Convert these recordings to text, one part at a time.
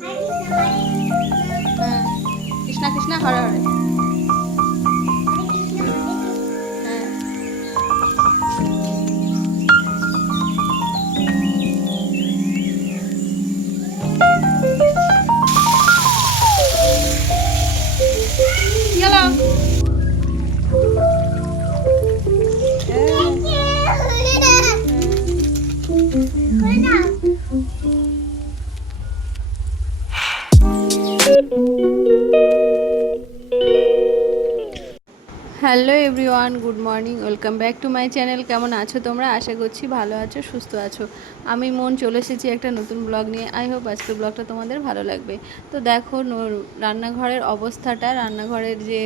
হ্যাঁ, কৃষ্ণা কৃষ্ণা হরে হরে। হ্যাঁ, কি হলো? হ্যাঁ, hello everyone, good morning, welcome back to my channel. কেমন আছো তোমরা? আশা করছি ভালো আছো, সুস্থ আছো। আমি মন চলে এসেছি একটা নতুন ব্লগ নিয়ে। আই হোপ আজকের ব্লগটা তোমাদের ভালো লাগবে। তো দেখো রান্নাঘরের অবস্থাটা, রান্নাঘরের যে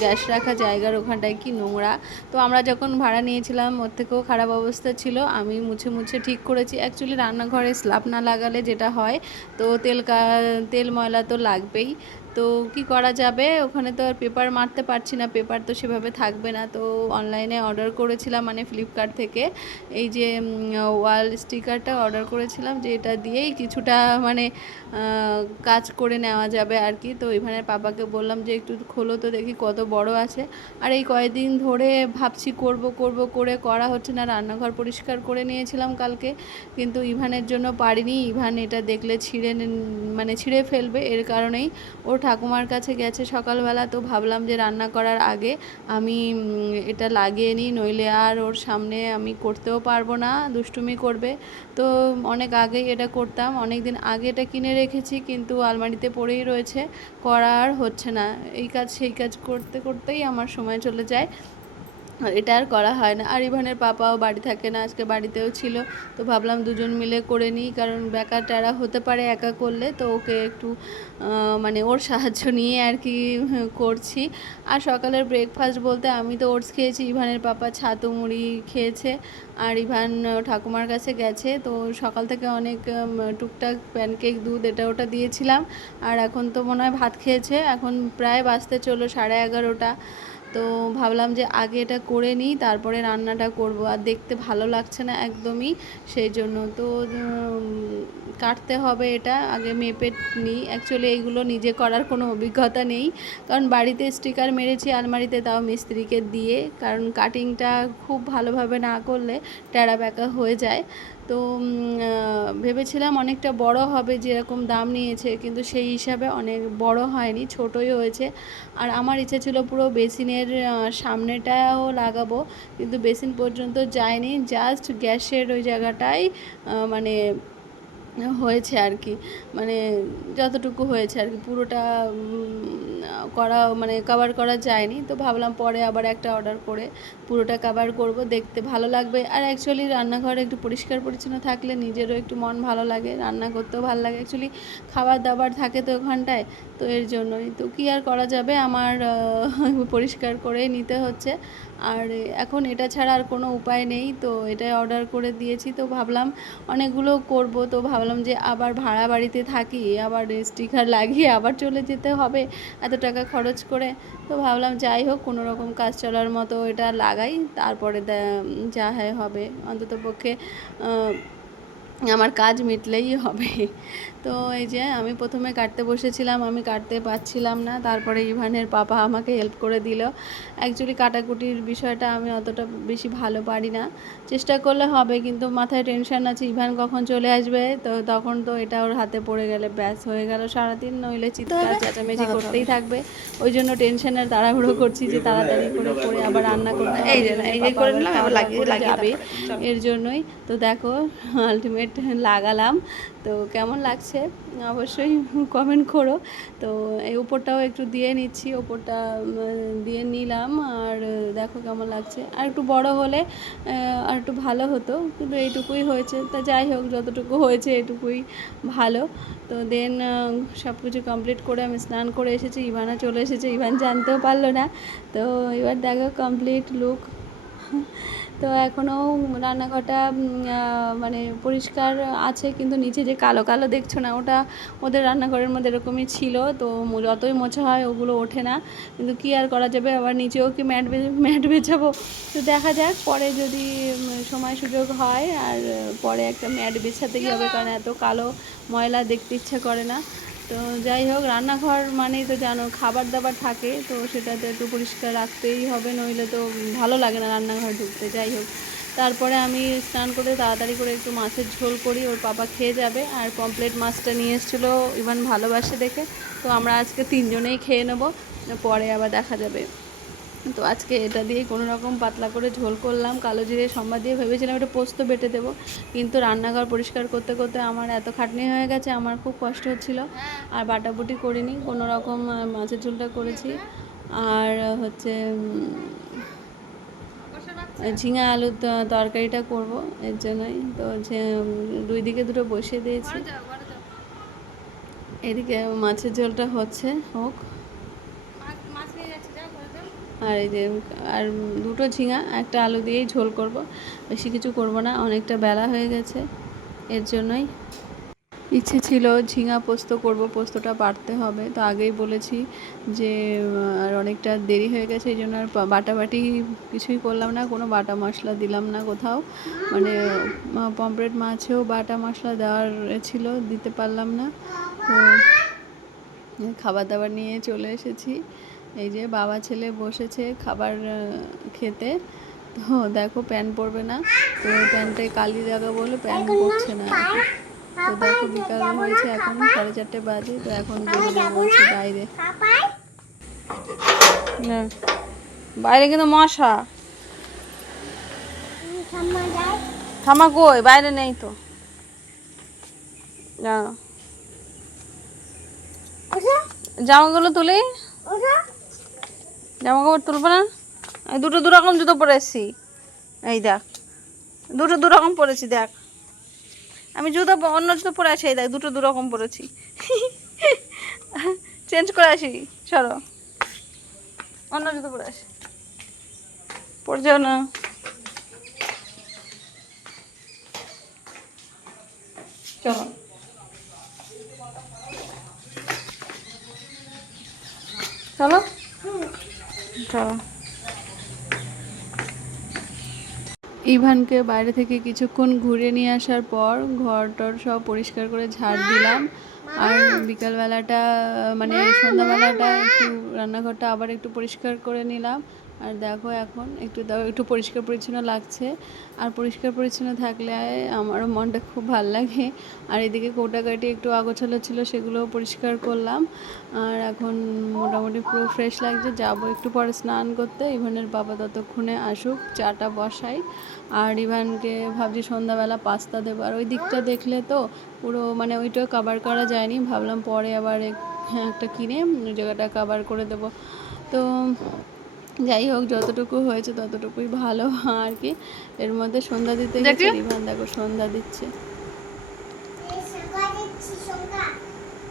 গ্যাস রাখা জায়গার ওখানটায় কি নোংরা। তো আমরা যখন ভাড়া নিয়েছিলাম ওর থেকেও খারাপ অবস্থা ছিল। আমি মুছে মুছে ঠিক করেছি। অ্যাকচুয়ালি রান্নাঘরে স্ল্যাব না লাগালে যেটা হয়, তো তেল ময়লা তো লাগবেই। তো কি করা যাবে, ওখানে তো আর পেপার মারতে পারছি না, পেপার তো সেভাবে থাকবে না। তো অনলাইনে অর্ডার করেছিলাম, মানে ফ্লিপকার্ট থেকে এই যে ওয়াল স্টিকারটা অর্ডার করেছিলাম, যে এটা দিয়েই কিছুটা মানে কাজ করে নেওয়া যাবে আর কি। তো ইভানের পাপাকে বললাম যে একটু খোলো তো দেখি কত বড় আছে। আর এই কয়েকদিন ধরে ভাবছি করব করব করে করা হচ্ছে না। রান্নাঘর পরিষ্কার করে নিয়েছিলাম কালকে, কিন্তু ইভানের জন্য পারিনি। ইভান এটা দেখলে মানে ছিঁড়ে ফেলবে, এর কারণেই ওর ঠাকুমার কাছে গেছে সকালবেলা। তো ভাবলাম যে রান্না করার আগে আমি এটা লাগিয়ে নিই, নইলে আর ওর সামনে আমি করতেও পারবো না, দুষ্টুমি করবে। তো অনেক আগেই এটা করতাম, অনেক দিন আগে এটা কিনে রেখেছি, কিন্তু আলমারিতে পড়েই রয়েছে, করা আর হচ্ছে না। এই কাজ সেই কাজ করতে করতেই আমার সময় চলে যায়, আর এটা আর করা হয় না। আর ইভানের পাপাও বাড়ি থাকে না, আজকে বাড়িতেও ছিল। তো ভাবলাম দুজন মিলে করে নিই, কারণ বেকার টেরা হতে পারে একা করলে। তো ওকে একটু মানে ওর সাহায্য নিয়ে আর কি করছি। আর সকালের ব্রেকফাস্ট বলতে আমি তো ওটস খেয়েছি, ইভানের পাপা ছাতু মুড়ি খেয়েছে। আর ইভান ঠাকুমার কাছে গেছে, তো সকাল থেকে অনেক টুকটাক প্যানকেক, দুধ, এটা ওটা দিয়েছিলাম। আর এখন তো মনে হয় ভাত খেয়েছে। এখন প্রায় বাজতে চললো 11:30। তো ভাবলাম যে আগে এটা করে নিই, তারপরে রান্নাটা করব। আর দেখতে ভালো লাগছে না একদমই, সেই জন্য তো কাটতে হবে। এটা আগে মেপে নিই। অ্যাকচুয়ালি এইগুলো নিজে করার কোনো অভিজ্ঞতা নেই, কারণ বাড়িতে স্টিকার মেরেছি আলমারিতে, তাও মিস্ত্রিকে দিয়ে, কারণ কাটিংটা খুব ভালোভাবে না করলে ট্যাড়া ব্যাকা হয়ে যায়। তো ভেবেছিলাম অনেকটা বড় হবে, যেরকম দাম নিয়েছে, কিন্তু সেই হিসাবে অনেক বড় হয়নি, ছোটোই হয়েছে। আর আমার ইচ্ছা ছিল পুরো বেসিনের সামনেটাও লাগাবো, কিন্তু বেসিন পর্যন্ত যায়নি, জাস্ট গ্যাসের ওই জায়গাটাই মানে হয়েছে আর কি। মানে যতটুকু হয়েছে আর কি, পুরোটা করা মানে কভার করা যায়নি। তো ভাবলাম পরে আবার একটা অর্ডার করে পুরোটা কভার করব, দেখতে ভালো লাগবে। আর অ্যাকচুয়ালি রান্নাঘরে একটু পরিষ্কার পরিচ্ছন্ন থাকলে নিজেরও একটু মন ভালো লাগে, রান্না করতেও ভালো লাগে। অ্যাকচুয়ালি খাবার দাবার থাকে তো ওখানটায়, তো এর জন্যই। তো কী আর করা যাবে, আমার পরিষ্কার করে নিতে হচ্ছে। আর এখন এটা ছাড়া আর কোনো উপায় নেই, তো এটাই অর্ডার করে দিয়েছি। তো ভাবলাম অনেকগুলো করব, তো ভাবলাম যে আবার ভাড়া বাড়িতে থাকি, আবার স্টিকার লাগিয়ে আবার চলে যেতে হবে এত টাকা খরচ করে। তো ভাবলাম যাই হোক, কোনো রকম কাজ চলার মতো এটা লাগাই, তারপরে যা হয় হবে, অন্ততপক্ষে আমার কাজ মিটলেই হবে। তো এই যে আমি প্রথমে কাটতে বসেছিলাম, আমি কাটতে পারছিলাম না, তারপরে ইভানের পাপা আমাকে হেল্প করে দিল। অ্যাকচুয়ালি কাটাকুটির বিষয়টা আমি অতটা বেশি ভালো পারি না, চেষ্টা করলে হবে, কিন্তু মাথায় টেনশন আছে ইভান কখন চলে আসবে। তো তখন তো এটা ওর হাতে পড়ে গেলে ব্যাস হয়ে গেল সারাদিন, নইলে চিৎকার চেঁচামেচি করতেই থাকবে। ওই জন্য টেনশনের তাড়াহুড়ো করছি যে তাড়াতাড়ি করে আবার রান্না করতে হবে, ইভানের পাপা আবার খাওয়া দাওয়া করে যাবে, এর জন্যই। তো দেখো আলটিমেট লাগালাম। তো কেমন লাগছে অবশ্যই কমেন্ট করো। তো এই উপরটাও একটু দিয়ে নিচ্ছি, ওপরটা দিয়ে নিলাম। আর দেখো কেমন লাগছে, আর একটু বড় হলে আর একটু ভালো হতো, কিন্তু এইটুকুই হয়েছে। তা যাই হোক, যতটুকু হয়েছে এটুকুই ভালো। তো দেন সব কিছু কমপ্লিট করে আমি স্নান করে এসেছি, ইভানও চলে এসেছে, ইভান জানতেও পারলো না। তো এবার দেখো কমপ্লিট লুক। তো এখনও রান্নাঘরটা মানে পরিষ্কার আছে, কিন্তু নিচে যে কালো কালো দেখছো না, ওটা ওদের রান্নাঘরের মধ্যে এরকমই ছিল। তো যতই মোছা হয় ওগুলো ওঠে না, কিন্তু কী আর করা যাবে, আবার নিচেও কি ম্যাট বেছাবো। তো দেখা যাক পরে যদি সময় সুযোগ হয়, আর পরে একটা ম্যাট বেছাতেই হবে, কারণ এত কালো ময়লা দেখতে ইচ্ছা করে না। তো যাই হোক, রান্নাঘর মানেই তো জানো খাবার দাবার থাকে, তো সেটাতে একটু পরিষ্কার রাখতেই হবে, নইলে তো ভালো লাগে না রান্নাঘর ঢুকতে। যাই হোক, তারপরে আমি স্নান করে তাড়াতাড়ি করে একটু মাছের ঝোল করি, ওর পাপা খেয়ে যাবে। আর পমপ্লেট মাছটা নিয়ে এসেছিলো ইভান ভালোবাসে দেখে, তো আমরা আজকে 3 জনেই খেয়ে নেব, পরে আবার দেখা যাবে। তো আজকে এটা দিয়েই কোনো রকম পাতলা করে ঝোল করলাম, কালো জিরে সম্বাদ দিয়ে। ভেবেছিলাম এটা পোস্ত বেটে দেবো, কিন্তু রান্নাঘর পরিষ্কার করতে করতে আমার এত খাটনি হয়ে গেছে, আমার খুব কষ্ট হচ্ছিলো, আর বাটাবুটি করিনি, কোনো রকম মাছের ঝোলটা করেছি। আর হচ্ছে ঝিঙা আলুর তরকারিটা করব, এর জন্যই তো দুই দিকে দুটো বসিয়ে দিয়েছি। এদিকে মাছের ঝোলটা হচ্ছে, হোক। আর এই যে আর দুটো ঝিঙা একটা আলু দিয়েই ঝোল করব, বেশি কিছু করব না, অনেকটা বেলা হয়ে গেছে, এর জন্যই। ইচ্ছে ছিল ঝিঙা পোস্ত করব, পোস্তটা বাটতে হবে, তো আগেই বলেছি যে আর অনেকটা দেরি হয়ে গেছে, এই জন্য আর বাটাবাটি কিছুই করলাম না, কোনো বাটা মশলা দিলাম না কোথাও, মানে পমফ্রেট মাছেও বাটা মশলা দেওয়ার ছিল, দিতে পারলাম না। তো খাবার দাবার নিয়ে চলে এসেছি, এই যে বাবা ছেলে বসেছে খাবার খেতে। তো দেখো প্যান পরবে না, তো প্যানটায় কালি লাগা বলে প্যান পরছে না। তো দেখো বিকাল হয়েছে, এখন 4:30 বাজে, তো এখন বলছে বাইরে। না বাইরে কিন্তু মশা, থামা কই, বাইরে নেই তো, জামাগুলো তুলি, জামা কাপড় তুলবো না, আমি দুটো দুরকম জুতো পরে এসেছি, এই দেখ দুটো দুরকম পরেছি, দেখ আমি জুতো অন্য জুতো পরে আসি, এই দেখ দুটো দুরকম পরেছি, চেঞ্জ করে আসি, চলো অন্য জুতো পরে আসি, পরে যাও না। চলো চলো চলো। ইভানকে বাইরে থেকে কিছুক্ষণ ঘুরে নিয়ে আসার পর ঘরটর সব পরিষ্কার করে ঝাড় দিলাম, আর বিকালবেলাটা মানে সন্ধ্যাবেলাটা একটু রান্নাঘরটা আবার একটু পরিষ্কার করে নিলাম। আর দেখো এখন একটু পরিষ্কার পরিচ্ছন্ন লাগছে, আর পরিষ্কার পরিচ্ছন্ন থাকলে আমারও মনটা খুব ভালো লাগে। আর এদিকে কোটাকাটি একটু আগোছালো ছিল, সেগুলোও পরিষ্কার করলাম, আর এখন মোটামুটি পুরো ফ্রেশ লাগছে। যাবো একটু পরে স্নান করতে, ইভানের বাবা ততক্ষণে আসুক, চাটা বসাই। আর ইভানকে ভাবছি সন্ধ্যাবেলা পাস্তা দেবো, আর ওই দিকটা দেখলে তো পুরো মানে ওইটাও কভার করা যায়নি, ভাবলাম পরে আবার একটা কিনে ওই জায়গাটা কভার করে দেবো। তো যাই হোক, যতটুকু হয়েছে ততটুকুই ভালো আর কি। এর মধ্যে সন্ধ্যা দিতে গেছে, ইভান দেখো সন্ধ্যা দিচ্ছে,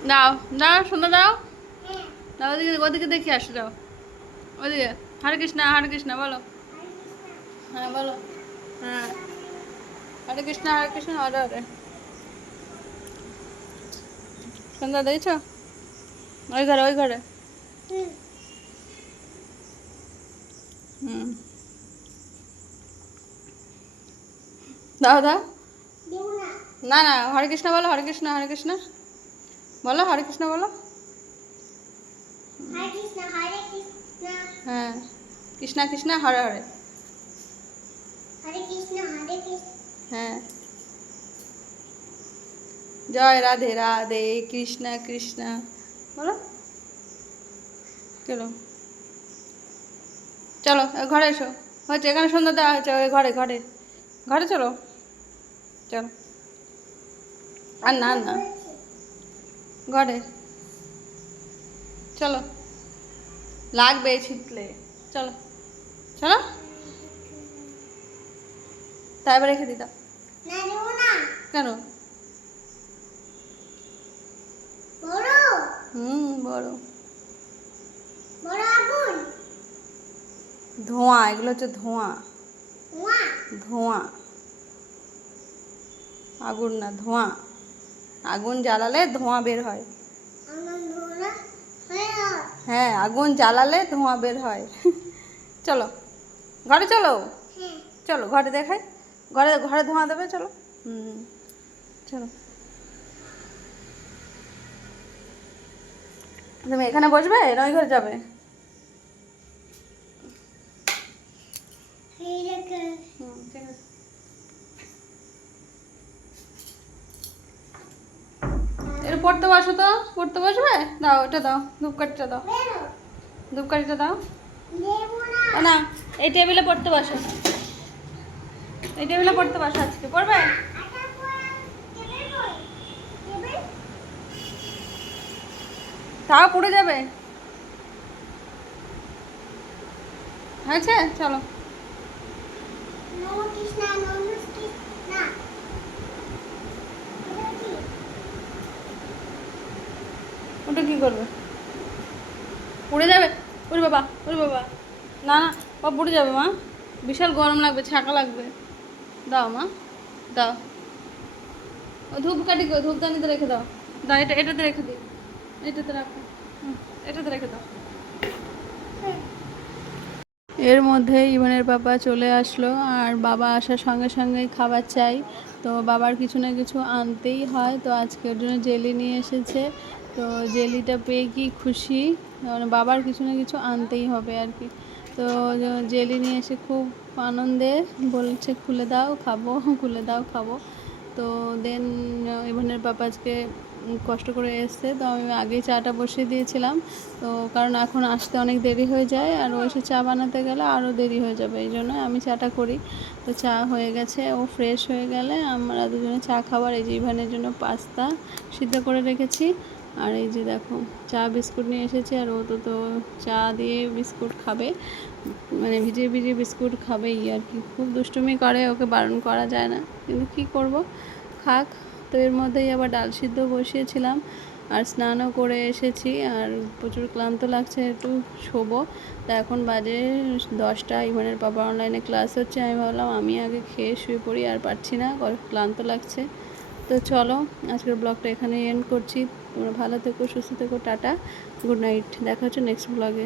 দাও দাও সন্ধ্যা দাও, দাও ওদিকে ওদিকে দেখে আসো, যাও ওদিকে। হরে কৃষ্ণা বলো, হ্যাঁ বলো, হ্যাঁ হরে কৃষ্ণ হরে হরে। সন্ধ্যা দিয়েছ ওই ঘরে হুম দাও না না, হরে কৃষ্ণ বলো, হরে কৃষ্ণ বলো, হরে কৃষ্ণ বলো, হ্যাঁ কৃষ্ণ হরে হরে, হ্যাঁ জয় রাধে রাধে কৃষ্ণ বলো, চলো চলো ঘরে এসো, হচ্ছে এখানে সন্ধ্যা দেওয়া হয়েছে, ওই ঘরে চলো চলো, আর না ঘরে চলো, লাগবে ছিটলে, চলো তাই এবার রেখে দিতাম কেন, বড় ধোঁয়া, এগুলো হচ্ছে ধোঁয়া। ধোঁয়া, আগুন না ধোঁয়া। আগুন জ্বালালে ধোঁয়া বের হয়। হ্যাঁ, আগুন জ্বালালে ধোঁয়া বের হয়। চলো ঘরে চলো, চলো ঘরে দেখাই, ঘরে ঘরে ধোঁয়া দেবে, চলো। চলো, তুমি এখানে বসবে না ওই ঘরে যাবে? ঠিক আছে। এটা পড়তে বসো তো, পড়তে বসবে, দাও এটা দাও, ধূপকাঠিটা দাও, ধূপকাঠিটা দাও। না, এই টেবিলে পড়তে বসো, এই টেবিলে পড়তে বসো, আজকে পড়বে। তাও পড়ে যাবে। হয়েছে, চলো। ওটা কি করবে? পুড়ে যাবে। ওরে বাবা, ওরে বাবা, না না, বা পুড়ে যাবে মা, বিশাল গরম লাগবে, ছাকা লাগবে। দাও মা, দাও। ও ধূপকাঠি গো, ধূপদানিতে রেখে দাও, দাও এটা, এটাতে রেখে দিই, এটাতে রাখো, এটাতে রেখে দাও। এর মধ্যে ইভানের বাবা চলে আসলো, আর বাবা আসার সঙ্গে সঙ্গেই খাবার চাই। তো বাবার কিছু না কিছু আনতেই হয়, তো আজকে ওর জন্য জেলি নিয়ে এসেছে। তো জেলিটা পেয়ে কি খুশি, মানে বাবার কিছু না কিছু আনতেই হবে আর কি। তো জেলি নিয়ে এসে খুব আনন্দে বলছে খুলে দাও খাবো, খুলে দাও খাবো। তো দেন ইভানের পাপা আজকে কষ্ট করে এসছে, তো আমি আগেই চাটা বসিয়ে দিয়েছিলাম। তো কারণ এখন আসতে অনেক দেরি হয়ে যায়, আর ও এসে চা বানাতে গেলে আরও দেরি হয়ে যাবে, এই জন্য আমি চাটা করি। তো চা হয়ে গেছে, ও ফ্রেশ হয়ে গেলে আমরা দুজনে চা খাবার। এই যে ইভানের জন্য পাস্তা সিদ্ধ করে রেখেছি, আর এই যে দেখো চা বিস্কুট নিয়ে এসেছি, আর ও তো চা দিয়ে বিস্কুট খাবে, মানে ভিজিয়ে ভিজিয়ে বিস্কুট খাবেই আর কি। খুব দুষ্টুমি করে, ওকে বারণ করা যায় না, কিন্তু কী করব, খাক। তো এর মধ্যেই আবার ডাল সিদ্ধ বসিয়েছিলাম, আর স্নানও করে এসেছি, আর প্রচুর ক্লান্ত লাগছে, একটু শোবো। তা এখন বাজে 10টা, ইভানের বাবা অনলাইনে ক্লাস হচ্ছে, আমি ভাবলাম আমি আগে খেয়ে শুয়ে পড়ি, আর পারছি না, ক্লান্ত লাগছে। তো চলো, আজকের ব্লগটা এখানে এন্ড করছি। তোমরা ভালো থেকো, সুস্থ থেকো, টাটা, গুড নাইট, দেখা হচ্ছে নেক্সট ব্লগে।